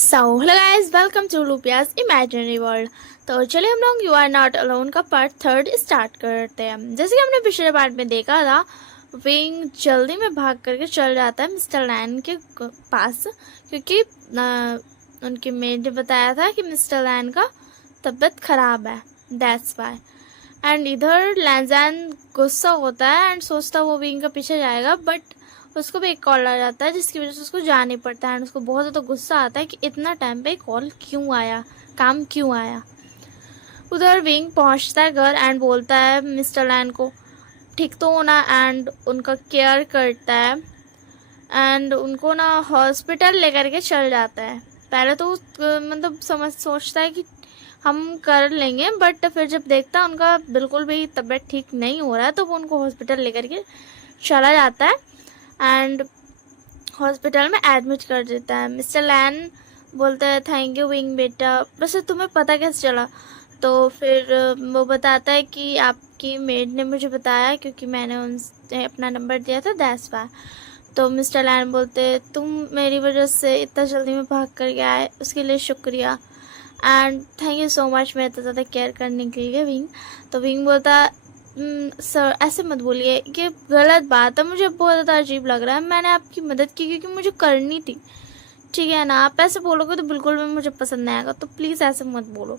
So hello guys, welcome to लूपियास imaginary world. तो चलिए हम लोग यू आर नॉट अलोन का पार्ट 3 स्टार्ट करते हैं। जैसे कि हमने पिछले पार्ट में देखा था, विंग जल्दी में भाग करके चल जाता है मिस्टर लैन के पास, क्योंकि उनकी मेड ने बताया था कि मिस्टर लैन का तबीयत खराब है, दैट्स वाई। एंड इधर लैनजैन गुस्सा होता है एंड सोचता वो विंग का पीछे जाएगा, बट उसको भी एक कॉल आ जाता है जिसकी वजह से उसको जाना पड़ता है। एंड उसको बहुत ज़्यादा गुस्सा आता है कि इतना टाइम पे कॉल क्यों आया, काम क्यों आया। उधर विंग पहुंचता है घर एंड बोलता है मिस्टर लैन को ठीक तो होना, एंड उनका केयर करता है एंड उनको ना हॉस्पिटल लेकर के चल जाता है। पहले तो मतलब सोचता है कि हम कर लेंगे, बट फिर जब देखता है उनका बिल्कुल भी तबीयत ठीक नहीं हो रहा है तो वो उनको हॉस्पिटल लेकर के चला जाता है एंड हॉस्पिटल में एडमिट कर देता है। मिस्टर लैन बोलता है थैंक यू विंग बेटा, वैसे तुम्हें पता कैसे चला? तो फिर वो बताता है कि आपकी मेड ने मुझे बताया, क्योंकि मैंने उनसे अपना नंबर दिया था, दैट्स वाई। तो मिस्टर लैन बोलते तुम मेरी वजह से इतना जल्दी में भाग कर के आए, उसके लिए शुक्रिया and thank you so much मेरे इतना ज़्यादा केयर करने के लिए विंग। तो विंग बोलता सर ऐसे मत बोलिए, ये गलत बात है, मुझे बहुत ज़्यादा अजीब लग रहा है। मैंने आपकी मदद की क्योंकि मुझे करनी थी, ठीक है ना? आप ऐसे बोलोगे तो बिल्कुल भी मुझे पसंद नहीं आएगा, तो प्लीज़ ऐसे मत बोलो।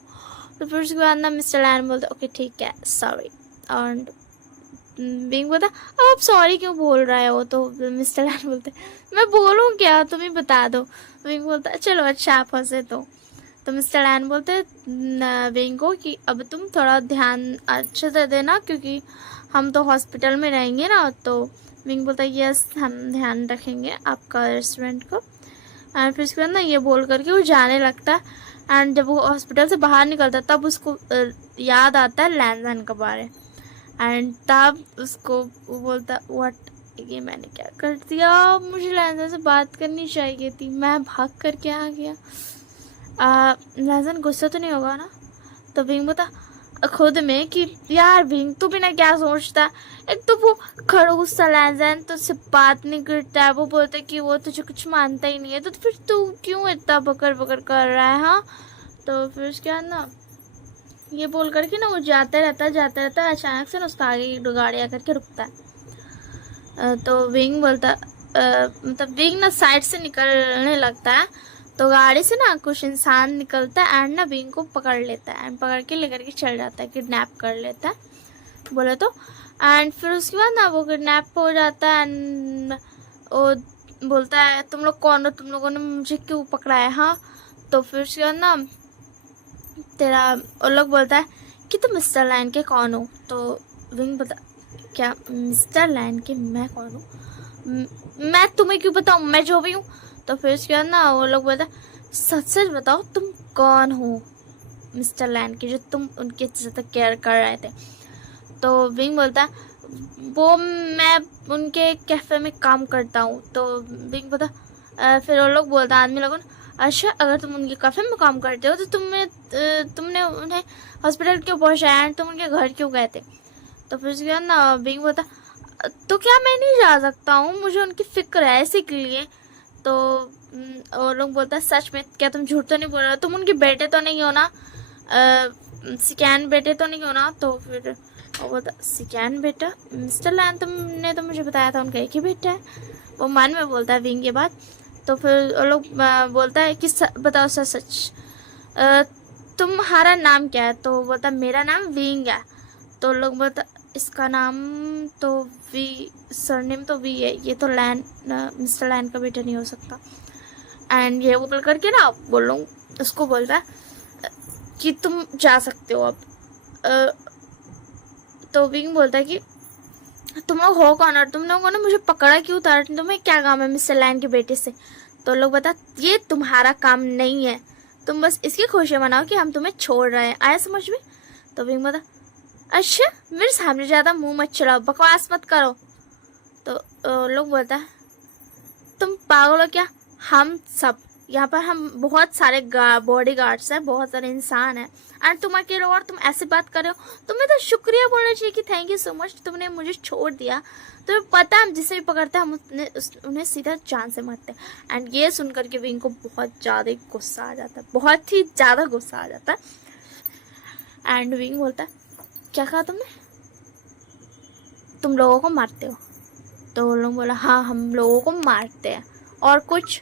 तो फिर उसके बाद ना मिस्टर लैन बोलते ओके ठीक है सॉरी। और बिंग बोलता अब आप सॉरी क्यों बोल रहे हो? तो मिस्टर लैन बोलते मैं बोलूँ क्या, तुम ही बता दो। बिंग बोलता चलो अच्छा आप हंसे तो मिस्टर लैन बोलते विंग को कि अब तुम थोड़ा ध्यान अच्छे से देना, क्योंकि हम तो हॉस्पिटल में रहेंगे ना। तो विंग बोलता है यस हम ध्यान रखेंगे आपका रेस्टोरेंट को। एंड फिर उसके बाद ना ये बोल करके वो जाने लगता है। एंड जब वो हॉस्पिटल से बाहर निकलता तब उसको याद आता है लैनजैन के बारे। एंड तब उसको वो बोलता व्हाट, ये मैंने क्या कर दिया, मुझे लैनजैन से बात करनी चाहिए थी, मैं भाग करके आ गया। लैनजैन गुस्सा तो नहीं होगा ना? तो विंग बता खुद में कि यार विंग तू भी ना क्या सोचता है, एक तो वो खड़ूस सा लैनजैन तो उससे बात नहीं करता है, वो बोलता है कि वो तुझे कुछ मानता ही नहीं है, तो फिर तू क्यों इतना बकर बकर कर रहा है? हाँ, तो फिर उसके बाद ना ये बोल करके ना वो जाता रहता है, अचानक से ना उसका आगे एक गाड़ी आकर के रुकता है। तो विंग बोलता मतलब विंग ना साइड से निकलने लगता है, तो गाड़ी से ना कुछ इंसान निकलता है एंड ना विंग को पकड़ लेता है एंड पकड़ के लेकर के चल जाता है, किडनैप कर लेता है बोले तो। एंड फिर उसके बाद ना वो किडनैप हो जाता है एंड वो बोलता है तुम लोग कौन हो, तुम लोगों ने मुझे क्यों पकड़ा है? हाँ, तो फिर उसके बाद ना तेरा वो लोग बोलता है कि तुम मिस्टर लैन के कौन हो? तो विंग बता क्या मिस्टर लैन के मैं कौन हूँ? मैं तुम्हें क्यों बताऊँ, मैं जो भी हूँ। तो फिर उसके बाद ना वो लोग बोलता सच सच बताओ तुम कौन हो मिस्टर लैन के, जो तुम उनके ज़्यादा केयर कर रहे थे? तो विंग बोलता वो मैं उनके कैफ़े में काम करता हूँ। तो विंग बोलता फिर वो लोग बोलता आदमी लोगों अच्छा अगर तुम उनके कैफ़े में काम करते हो तो तुमने उन्हें हॉस्पिटल क्यों पहुँचाया एंड तुम उनके घर क्यों गए थे? तो फिर उसके बाद ना विंग बोलता तो क्या मैं नहीं जा सकता हूँ, मुझे उनकी फिक्र है इसीलिए। तो वो लोग बोलता है सच में, क्या तुम झूठ तो नहीं बोल रहे हो, तुम उनके बेटे तो नहीं हो ना, सिकैन बेटे तो नहीं हो ना? तो फिर वो बोलता सिकैन बेटा, मिस्टर लैन तुमने तो मुझे बताया था उनका एक ही बेटा है। वो मन में बोलता है विंग के बाद। तो फिर वो लोग बोलता है कि बताओ सच सच तुम्हारा नाम क्या है? तो बोलता मेरा नाम विंग है। तो लोग बोलता इसका नाम तो वी, सरनेम तो वी है, ये तो लैन मिस्टर लैन का बेटा नहीं हो सकता। एंड ये बोल करके ना वो लोग उसको बोलता है कि तुम जा सकते हो अब। तो विंग बोलता है कि तुम लोग हो कौन और तुम लोगों ने मुझे पकड़ा क्यों था, तुम्हें क्या काम है मिस्टर लैन के बेटे से? तो लोग बता ये तुम्हारा काम नहीं है, तुम बस इसकी खुशी मनाओ कि हम तुम्हें छोड़ रहे हैं, आया समझ में? तो विंग बता अच्छा मेरे सामने ज़्यादा मुंह मत चलाओ, बकवास मत करो। तो लोग बोलता है तुम पागल हो क्या, हम सब यहाँ पर हम बहुत सारे बॉडी गार्ड्स हैं, बहुत सारे इंसान हैं, एंड तुम अकेले और तुम ऐसे बात कर रहे हो। तुम्हें तो शुक्रिया बोलना चाहिए कि थैंक यू सो मच, तुमने मुझे छोड़ दिया। तुम्हें पता है हम जिसे भी पकड़ते हैं हम उन्हें सीधा जान से मारते हैं। एंड ये सुनकर के विंग को बहुत ज़्यादा गुस्सा आ जाता है, बहुत ही ज़्यादा गुस्सा आ जाता है। एंड विंग बोलता है क्या कहा तुमने, तुम लोगों को मारते हो? तो वो लोग बोला हाँ हम लोगों को मारते हैं, और कुछ?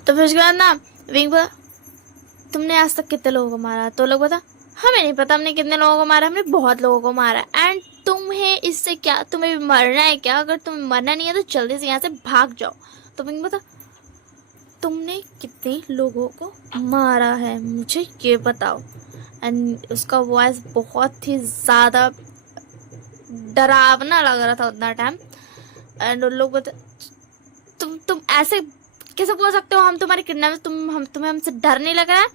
तो फिर उसके बाद ना विंग बोला तुमने आज तक कितने लोगों को मारा? तो लोग बता हमें नहीं पता हमने कितने लोगों को मारा, हमने बहुत लोगों को मारा। एंड तुम्हें इससे क्या, तुम्हें भी मरना है क्या? अगर तुम्हें मरना नहीं है तो जल्दी से यहाँ से भाग जाओ। तो विंग बता तुमने कितने लोगों को मारा है मुझे ये बताओ। एंड उसका वॉइस बहुत ही ज़्यादा डरावना लग रहा था उतना टाइम। एंड उन लोग बता तुम ऐसे कैसे बोल सकते हो, हम तुम्हारे किडनैपर, तुम्हें हमसे डर नहीं लग रहा है?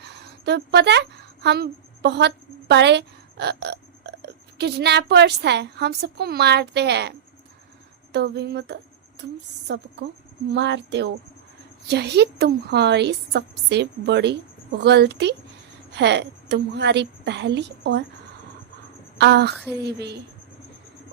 तुम्हें पता है हम बहुत बड़े किडनैपर्स हैं, हम सबको मारते हैं। तो विंग बता तुम सबको मारते हो, यही तुम्हारी सबसे बड़ी गलती है, तुम्हारी पहली और आखिरी भी।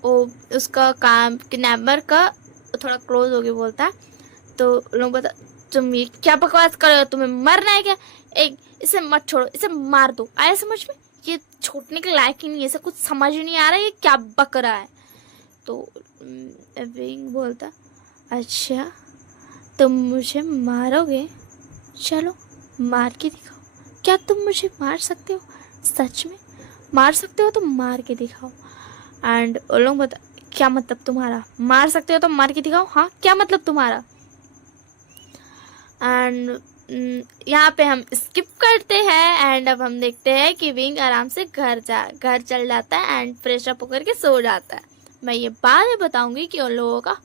वो उसका काम किडनैपर का थोड़ा क्लोज होके बोलता है। तो लोग बता तुम ये क्या बकवास कर रहे हो, तुम्हें मरना है क्या? एक इसे मत छोड़ो, इसे मार दो। आया समझ में? ये छोड़ने के लायक ही नहीं है, इसे कुछ समझ नहीं आ रहा है ये क्या बक रहा है। तो विंग बोलता अच्छा तुम मुझे मारोगे, चलो मार के दिखाओ। क्या तुम मुझे मार सकते हो? सच में मार सकते हो तो मार के दिखाओ। एंड वो लोग बता क्या मतलब तुम्हारा, मार सकते हो तो मार के दिखाओ? हाँ क्या मतलब तुम्हारा? एंड यहाँ पे हम स्किप करते हैं। एंड अब हम देखते हैं कि विंग आराम से घर चल जाता है एंड फ्रेश अप होकर के सो जाता है। मैं ये बाद में बताऊंगी कि उन लोगों का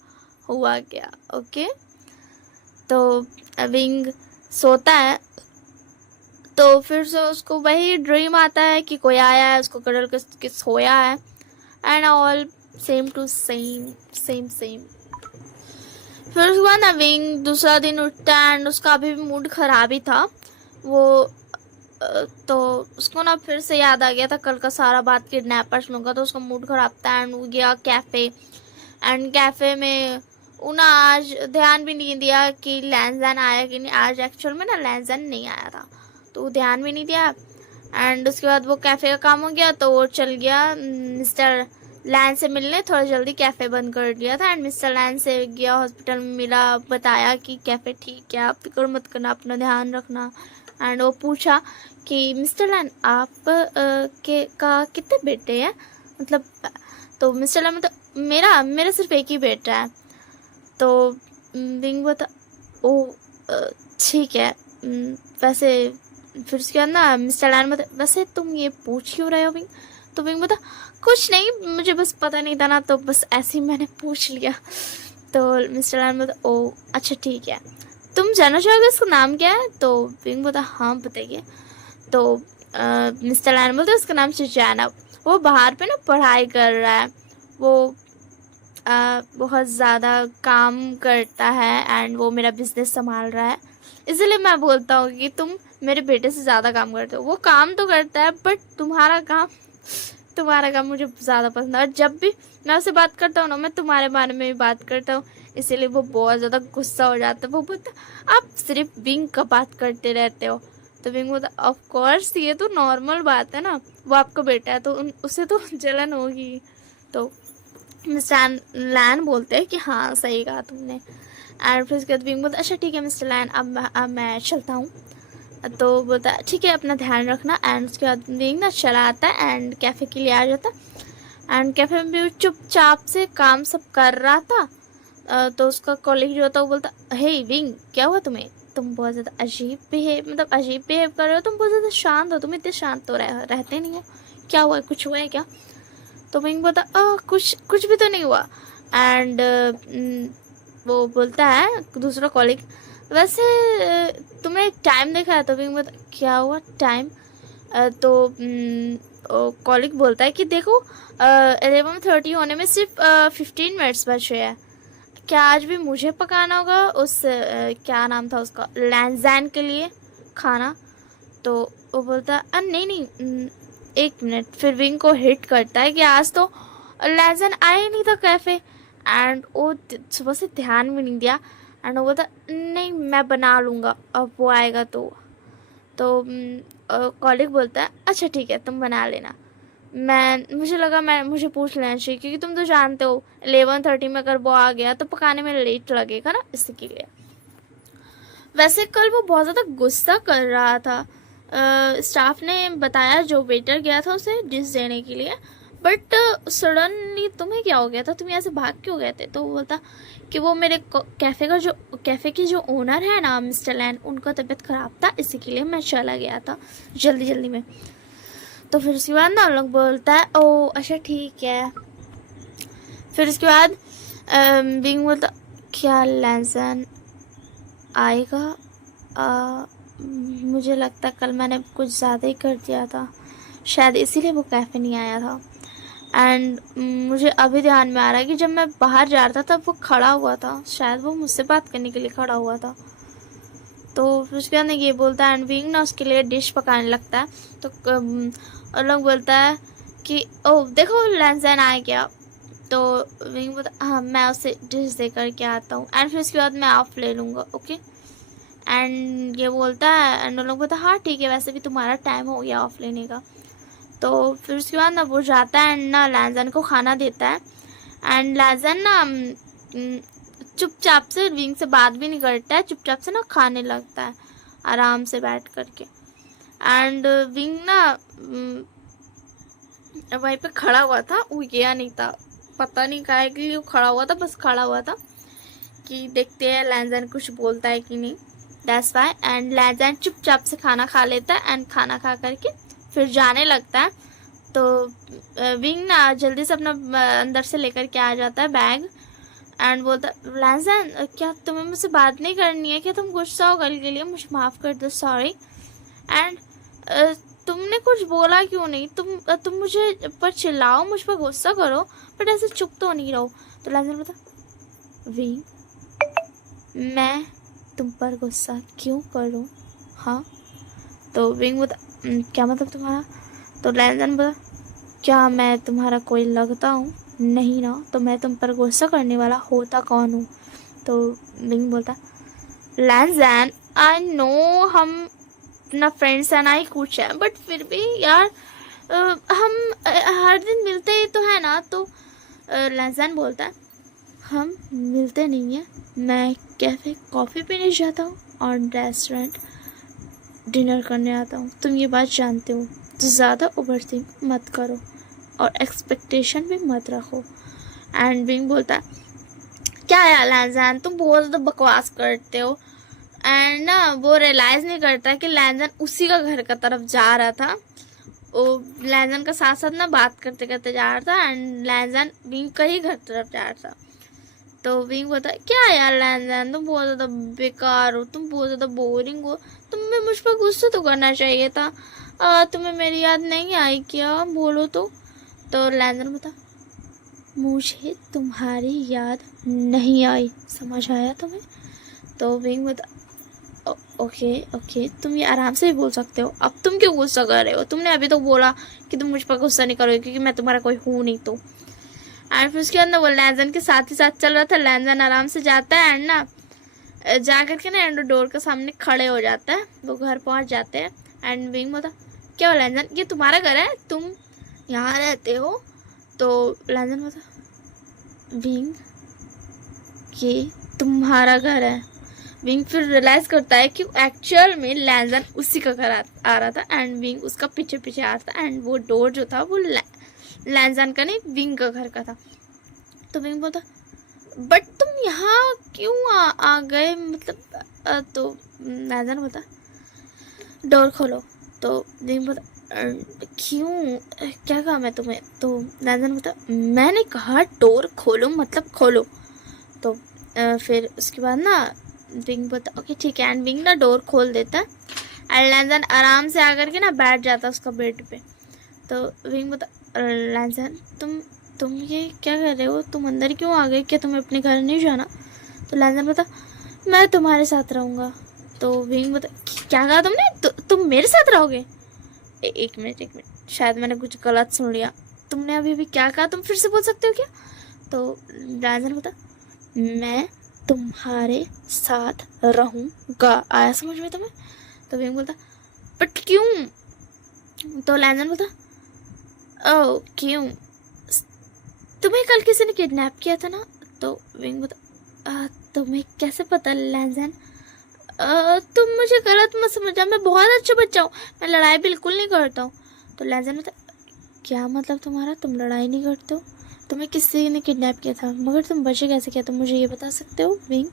हुआ क्या। ओके, तो विंग सोता है तो फिर से उसको वही ड्रीम आता है कि कोई आया है उसको कडल के सोया है। And all same to same. फिर उसके बाद ना विंग दूसरा दिन उठता है एंड उसका अभी भी मूड खराब ही था। वो तो उसको ना फिर से याद आ गया था कल का सारा बात किडनैपर्स लोगों का, तो उसका मूड खराब था एंड वो गया कैफ़े। एंड कैफ़े में वो ना आज ध्यान भी नहीं दिया कि लैंजन आया कि नहीं। आज एक्चुअल में ना लैंजन नहीं आया था तो वो ध्यान भी नहीं दिया। एंड उसके बाद वो कैफ़े का काम हो गया तो वो चल गया मिस्टर लैन से मिलने। थोड़ा जल्दी कैफ़े बंद कर दिया था एंड मिस्टर लैन से गया, हॉस्पिटल में मिला, बताया कि कैफ़े ठीक है, आप फिक्र मत करना, अपना ध्यान रखना। एंड वो पूछा कि मिस्टर लैन आप का कितने बेटे हैं, मतलब? तो मिस्टर लैन मतलब मेरा सिर्फ एक ही बेटा है। तो विंग बता ओ ठीक है। वैसे फिर उसके बाद ना मिस्टर लैन बता वैसे तुम ये पूछ क्यों रहे हो विंग? तो विंग बता कुछ नहीं, मुझे बस पता नहीं था ना तो बस ऐसे ही मैंने पूछ लिया। तो मिस्टर लैन बता ओ अच्छा ठीक है, तुम जानना चाहोगे उसका नाम क्या है? तो विंग बता हाँ बताइए। तो मिस्टर लैन बोलते उसका नाम सुजैना, वो बाहर पे ना पढ़ाई कर रहा है, वो बहुत ज़्यादा काम करता है एंड वो मेरा बिजनेस संभाल रहा है, इसलिए मैं बोलता हूँ कि तुम मेरे बेटे से ज़्यादा काम करते हो। वो काम तो करता है बट तुम्हारा काम मुझे ज़्यादा पसंद है, और जब भी मैं उससे बात करता हूँ ना मैं तुम्हारे बारे में भी बात करता हूँ, इसीलिए वो बहुत ज़्यादा गुस्सा हो जाता है। वो बोलता आप सिर्फ विंग का बात करते रहते हो। तो विंग बोलता ऑफ कोर्स ये तो नॉर्मल बात है ना, वो आपका बेटा है तो उसे तो जलन होगी। तो मिस्टर लैन बोलते हैं कि हाँ सही कहा तुमने। एंड फिर उसके बाद विंग बोलता अच्छा ठीक है मिस्टर लैन अब मैं चलता हूँ। तो बोलता ठीक है अपना ध्यान रखना। एंड उसके बाद विंग ना चला आता है एंड कैफ़े के लिए आ जाता है। एंड कैफ़े में भी चुपचाप से काम सब कर रहा था। तो उसका कॉलीग जो होता है वो बोलता हे विंग क्या हुआ तुम्हें, तुम बहुत ज़्यादा अजीब बिहेव कर रहे हो, तुम बहुत ज़्यादा शांत हो, तुम इतने शांत तो रहते नहीं हो, क्या हुआ, कुछ हुआ है क्या? तो विंग बोलता कुछ भी तो नहीं हुआ। एंड वो बोलता है दूसरा कॉलीग वैसे तुमने टाइम देखा है? तो विंग बोलता क्या हुआ टाइम? तो कॉलीग बोलता है कि देखो 11:30 होने में सिर्फ 15 मिनट्स बचे हैं। क्या आज भी मुझे पकाना होगा उस क्या नाम था उसका, लैंजैन के लिए खाना? तो वो बोलता है नहीं नहीं, एक मिनट। फिर विंग को हिट करता है कि आज तो लैंजैन आया ही नहीं था कैफ़े, एंड वो सुबह से ध्यान भी नहीं दिया। एंड वो बोलता नहीं मैं बना लूँगा, अब वो आएगा तो कॉलिग बोलता है अच्छा ठीक है तुम बना लेना। मुझे लगा मुझे पूछ लेना चाहिए, क्योंकि तुम तो जानते हो 11:30 में अगर वो आ गया तो पकाने में लेट लगेगा ना, इसके लिए। वैसे कल वो बहुत ज़्यादा गुस्सा कर रहा था। स्टाफ ने बताया जो वेटर गया था उसे डिश देने के लिए, बट सडनली तुम्हें क्या हो गया था, तुम यहाँ से भाग क्यों गए थे? तो वो बोलता कि वो मेरे कैफ़े के जो ओनर है ना मिस्टर लैन, उनका तबीयत ख़राब था, इसी के लिए मैं चला गया था जल्दी में। तो फिर उसके बाद ना उन लोग बोलता है ओ अच्छा ठीक है। फिर उसके बाद बिंग बोलता क्या लैंसन आएगा? मुझे लगता है कल मैंने कुछ ज़्यादा ही कर दिया था, शायद इसीलिए वो कैफ़े नहीं आया था। एंड मुझे अभी ध्यान में आ रहा है कि जब मैं बाहर जा रहा था तब वो खड़ा हुआ था, शायद वो मुझसे बात करने के लिए खड़ा हुआ था। तो फिर उसके बाद ये बोलता है एंड विंग ना उसके लिए डिश पकाने लगता है। तो और लोग बोलता है कि ओ देखो लैंसन आ गया। तो विंग बोलता हाँ मैं उसे डिश दे करके आता हूँ, एंड फिर उसके बाद मैं ऑफ ले लूँगा, ओके। एंड ये बोलता है एंड लोग बोलता है हाँ ठीक है, वैसे भी तुम्हारा टाइम हो गया ऑफ लेने का। तो फिर उसके बाद ना वो जाता है एंड ना लैंसन को खाना देता है। एंड लैंसन ना चुपचाप से विंग से बात भी नहीं करता है, चुपचाप से ना खाने लगता है आराम से बैठ करके। एंड विंग ना वहीं पे खड़ा हुआ था, वो गया नहीं था, पता नहीं काहे के लिए वो खड़ा हुआ था, बस खड़ा हुआ था कि देखते हैं लैंसन कुछ बोलता है कि नहीं, दैट्स वाई। एंड लैंसन चुपचाप से खाना खा लेता है एंड खाना खा करके फिर जाने लगता है। तो विंग ना जल्दी से अपना अंदर से लेकर के आ जाता है बैग, एंड बोलता लैंसन क्या तुम्हें मुझसे बात नहीं करनी है क्या? तुम गुस्सा हो कल के लिए, मुझे माफ़ कर दो, सॉरी। एंड तुमने कुछ बोला क्यों नहीं? तुम मुझे पर चिल्लाओ, मुझ पर गुस्सा करो, बट ऐसे चुप तो नहीं रहो। तो लैंसन बोलता विंग मैं तुम पर गुस्सा क्यों करूं? हाँ। तो विंग बोलता क्या मतलब तुम्हारा? तो लैंसन बोला क्या मैं तुम्हारा कोई लगता हूँ? नहीं ना, तो मैं तुम पर गुस्सा करने वाला होता कौन हूँ? तो विंग बोलता लैंसन आई नो हम अपना फ्रेंड्स है ना ही कुछ है, बट फिर भी यार हम हर दिन मिलते ही तो है ना। तो लैंसन बोलता है हम मिलते नहीं हैं, मैं कैफ़े कॉफ़ी पीने जाता हूँ और रेस्टोरेंट डिनर करने आता हूँ, तुम ये बात जानते हो, तो ज़्यादा ओवरथिंक मत करो और एक्सपेक्टेशन भी मत रखो। एंड विंग बोलता है क्या यार लैंसन तुम बहुत ज़्यादा बकवास करते हो। एंड ना वो रियलाइज़ नहीं करता कि लैंसन उसी का घर का तरफ जा रहा था, वो लैंसन का साथ साथ ना बात करते करते जा रहा था, एंड लैंसन विंग का ही घर तरफ जा रहा था। तो विंग बोलता है क्या यार लैंसन तुम बहुत ज़्यादा बेकार हो, तुम बहुत ज़्यादा बोरिंग हो, तुम्हें मुझ पर गुस्सा तो करना चाहिए था, तुम्हें मेरी याद नहीं आई क्या? बोलो तो लैंसन बोलता मुझे तुम्हारी याद नहीं आई, समझ आया तुम्हें? तो विंग बोलता ओके तुम ये आराम से भी बोल सकते हो, अब तुम क्यों गुस्सा कर रहे हो? तुमने अभी तो बोला कि तुम मुझ पर गुस्सा नहीं करोगे क्योंकि मैं तुम्हारा कोई हूँ नहीं। तो एंड फिर उसके अंदर वो लैंसन के साथ ही साथ चल रहा था, लैंसन आराम से जाता है एंड ना जा करके ना एंड डोर के सामने खड़े हो जाता है, वो घर पहुंच जाते हैं। एंड विंग बोलता क्या हो लैंसन ये तुम्हारा घर है, तुम यहाँ रहते हो? तो लैंसन बोलता विंग ये तुम्हारा घर है। विंग फिर रियलाइज़ करता है कि एक्चुअल में लैंसन उसी का घर आ रहा था एंड विंग उसका पीछे पीछे आ रहा था, एंड वो डोर जो था वो लैंसन का नहीं विंग का घर का था। तो विंग बोलता बट तुम यहाँ क्यों आ गए, मतलब तो लैंसन बोलता डोर खोलो। तो विंग बोलता क्यों, क्या काम है तुम्हें? तो लैंसन बोलता मैंने कहा डोर खोलो मतलब खोलो। तो फिर उसके बाद ना विंग बोलता ओके ठीक है, एंड विंग ना डोर खोल देता है एंड लैंसन आराम से आकर के ना बैठ जाता है उसका बेड पे। तो विंग बोलता लैंसन तुम तुम ये क्या कर रहे हो, तुम अंदर क्यों आ गए, क्या तुम्हें अपने घर नहीं जाना? तो लैंजन बोलता मैं तुम्हारे साथ रहूँगा। तो विंग बोलता क्या कहा तुमने, तुम मेरे साथ रहोगे? एक मिनट, शायद मैंने कुछ गलत सुन लिया। तुमने अभी अभी क्या कहा, तुम फिर से बोल सकते हो क्या? तो लैंजन बोलता मैं तुम्हारे साथ रहूँगा, आया समझ में तुम्हें? तो विंग बोलता बट क्यों? तो लैंजन बोलता ओ क्यों, तुम्हें कल किसी ने किडनैप किया था ना? तो विंग बोलता तुम्हें कैसे पता लैंजन? तुम मुझे गलत मत समझना, मैं बहुत अच्छा बच्चा हूँ, मैं लड़ाई बिल्कुल नहीं करता हूँ। तो लैंजन बोलता क्या मतलब तुम्हारा, तुम लड़ाई नहीं करते हो? तुम्हें किसी ने किडनैप किया था मगर तुम बचे कैसे, क्या तुम मुझे ये बता सकते हो? विंग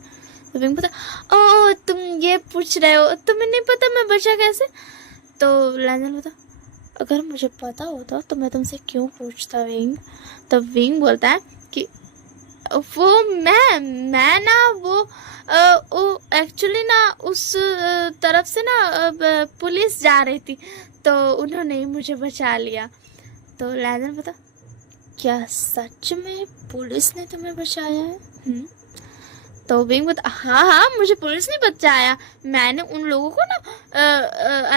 तो विंग बोलता ओ तुम ये पूछ रहे हो, तुम्हें नहीं पता मैं बचा कैसे? तो लैंजन बोलता अगर मुझे पता होता तो मैं तुमसे क्यों पूछता विंग? तो विंग बोलता है कि वो मैं ना वो एक्चुअली ना उस तरफ से ना पुलिस जा रही थी तो उन्होंने ही मुझे बचा लिया। तो लैंजन बता क्या सच में पुलिस ने तुम्हें बचाया है? तो विंग बता हाँ मुझे पुलिस ने बचाया, मैंने उन लोगों को ना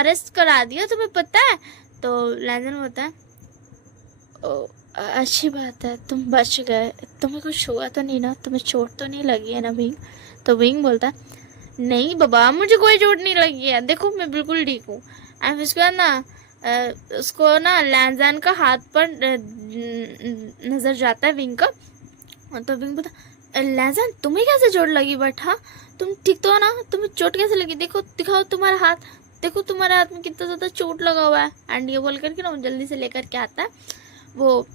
अरेस्ट करा दिया, तुम्हें पता है? तो लैंजन बोलता है अच्छी बात है, तुम बच गए, तुम्हें कुछ हुआ तो नहीं ना, तुम्हें चोट तो नहीं लगी है ना विंग? तो विंग बोलता है नहीं बाबा मुझे कोई चोट नहीं लगी है, देखो मैं बिल्कुल ठीक हूँ। एंड उसके बाद ना उसको ना लैंजन का हाथ पर नजर जाता है विंग का। तो विंग बोलता लैंजन तुम्हें कैसे चोट लगी? बट हाँ तुम ठीक तो हो ना, तुम्हें चोट कैसे लगी, देखो दिखाओ तुम्हारा हाथ, देखो तुम्हारे हाथ में कितना ज़्यादा चोट लगा हुआ है। एंड ये बोल करके ना वो जल्दी से लेकर के आता है वो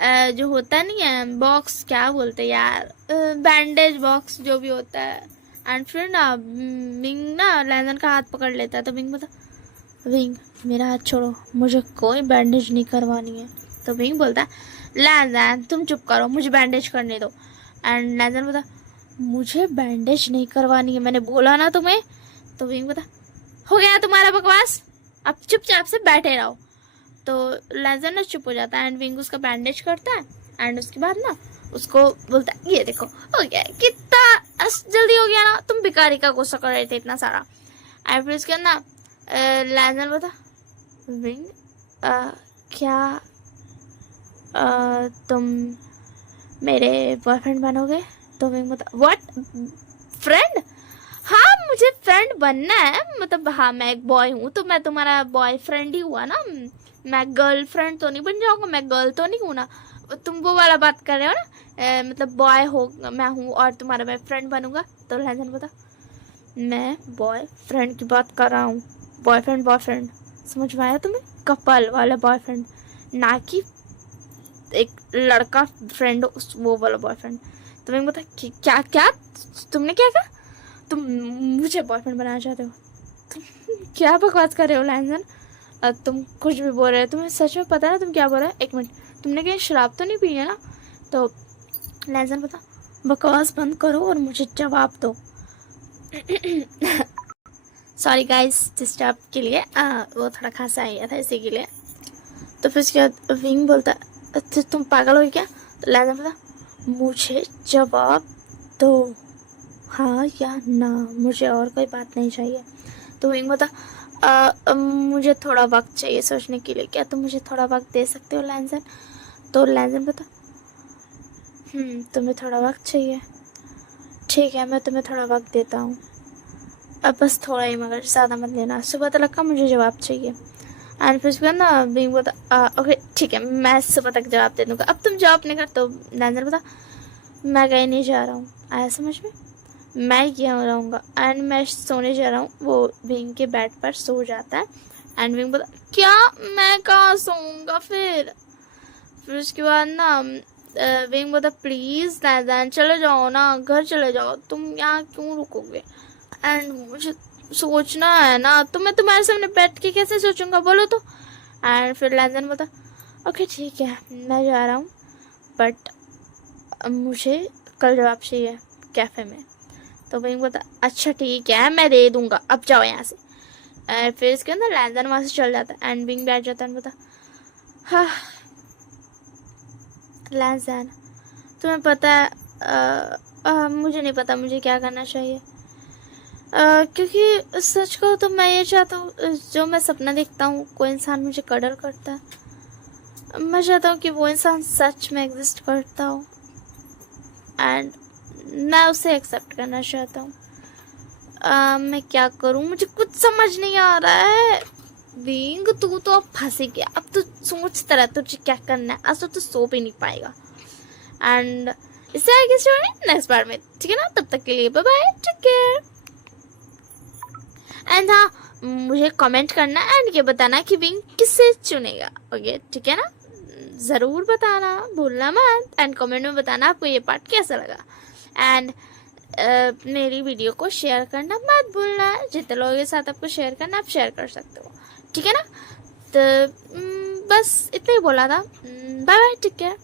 जो होता नहीं है बॉक्स, क्या बोलते हैं यार, बैंडेज बॉक्स जो भी होता है। एंड फिर ना विंग ना लैंजन का हाथ पकड़ लेता है। तो विंग बोलता विंग मेरा हाथ छोड़ो, मुझे कोई बैंडेज नहीं करवानी है। तो विंग बोलता है लैंजन तुम चुप करो, मुझे बैंडेज करने दो। एंड लैंजन बोलता मुझे बैंडेज नहीं करवानी है, मैंने बोला ना तुम्हें। तो विंग बोलता हो गया तुम्हारा बकवास, अब चुपचाप से बैठे रहो। तो लैंजन ना चुप हो जाता है एंड विंग उसका बैंडेज करता है। एंड उसके बाद ना उसको बोलता है ये देखो हो गया, कितना जल्दी हो गया ना, तुम भिखारी का गुस्सा कर रहे थे इतना सारा। एंड फिर उसके बाद ना लैंजन बोलता विंग क्या तुम मेरे बॉयफ्रेंड बनोगे? तो विंग बोलता व्हाट फ्रेंड? हाँ मुझे फ्रेंड बनना है, मतलब हाँ मैं एक बॉय हूँ तो मैं तुम्हारा बॉयफ्रेंड ही हुआ ना, मैं गर्लफ्रेंड तो नहीं बन जाऊँगा, मैं गर्ल तो नहीं हूँ ना, तुम वो वाला बात कर रहे हो ना, मतलब बॉय हो मैं हूँ और तुम्हारा मैं फ्रेंड बनूंगा। तो लैंजन बता मैं बॉयफ्रेंड की बात कर रहा हूँ, बॉयफ्रेंड समझ में आया तुम्हें? कपल वाला बॉयफ्रेंड, ना कि एक लड़का फ्रेंड वो वाला बॉयफ्रेंड। तो मैं बता क्या क्या तुमने क्या कहा, तुम मुझे बॉयफ्रेंड बनाना चाहते हो? तुम क्या बकवास कर रहे हो लैंजन, तुम कुछ भी बोल रहे हो, तुम्हें सच में पता है ना तुम क्या बोल रहे हो? एक मिनट तुमने कहीं शराब तो नहीं पी है ना? तो लैंजन बता बकवास बंद करो और मुझे जवाब दो। सॉरी गाइस डिस्टर्ब के लिए, वो थोड़ा खांसा आ गया था इसी के लिए। तो फिर उसके बाद विंग बोलता अच्छा तुम पागल हो क्या? तो लैंजन बोलता मुझे जवाब दो, हाँ या ना, मुझे और कोई बात नहीं चाहिए। तो विंग बोलता मुझे थोड़ा वक्त चाहिए सोचने के लिए, क्या तुम मुझे थोड़ा वक्त दे सकते हो लैंजन? तो लैंजन बोलता तुम्हें थोड़ा वक्त चाहिए, ठीक है मैं तुम्हें थोड़ा वक्त देता हूँ, अब बस थोड़ा ही, मगर ज़्यादा मत लेना, सुबह तक का मुझे जवाब चाहिए। एंड फिर उसके बाद ना विंग बोलता ओके ठीक है मैं सुबह तक जवाब दे दूँगा, अब तुम जवाब नहीं कर। तो लैंजन बोलता मैं कहीं नहीं जा रहा हूँ, आया समझ में, मैं यहाँ रहूँगा एंड मैं सोने जा रहा हूँ। वो विंग के बेड पर सो जाता है। एंड विंग बोलता क्या मैं कहाँ सोऊंगा फिर उसके बाद ना विंग बोलता प्लीज़ लैंजन चले जाओ ना, घर चले जाओ, तुम यहाँ क्यों रुकोगे? एंड मुझे सोचना है ना, तो मैं तुम्हारे सामने बैठ के कैसे सोचूंगा बोलो तो? एंड फिर लैंजन बोलता ओके ठीक है मैं जा रहा हूँ, बट मुझे कल जवाब चाहिए कैफ़े में। तो विंग बोलता अच्छा ठीक है मैं दे दूँगा, अब जाओ यहाँ से। एंड फिर इसके अंदर लैंजन वहाँ से चल जाता है एंड विंग बैठ जाता है। बोलता हाँ लैज़न, तुम्हें पता है मुझे नहीं पता मुझे क्या करना चाहिए, क्योंकि सच कहूँ तो मैं ये चाहता हूँ जो मैं सपना देखता हूँ कोई इंसान मुझे कदर करता है, मैं चाहता हूँ कि वो इंसान सच में एग्जिस्ट करता हो एंड मैं उसे एक्सेप्ट करना चाहता हूँ। मैं क्या करूँ, मुझे कुछ समझ नहीं आ रहा है। विंग तू तो अब फंसे गया, अब तो सोचता रहा तुझे क्या करना है, आज तो सो भी नहीं पाएगा। एंड इससे आगे स्टोरी नेक्स्ट बार में, ठीक है ना? तब तक के लिए bye bye, take care. And हाँ, मुझे कमेंट करना एंड ये बताना कि विंग किसे चुनेगा, ओके ठीक है ना? ज़रूर बताना भूलना मत एंड कमेंट में बताना आपको ये पार्ट कैसा लगा। एंड मेरी वीडियो को शेयर करना मत भूलना, जितने लोगों के साथ आपको शेयर करना आप शेयर कर सकते हो, ठीक है ना? तो बस इतना ही बोला था। Bye bye, take care.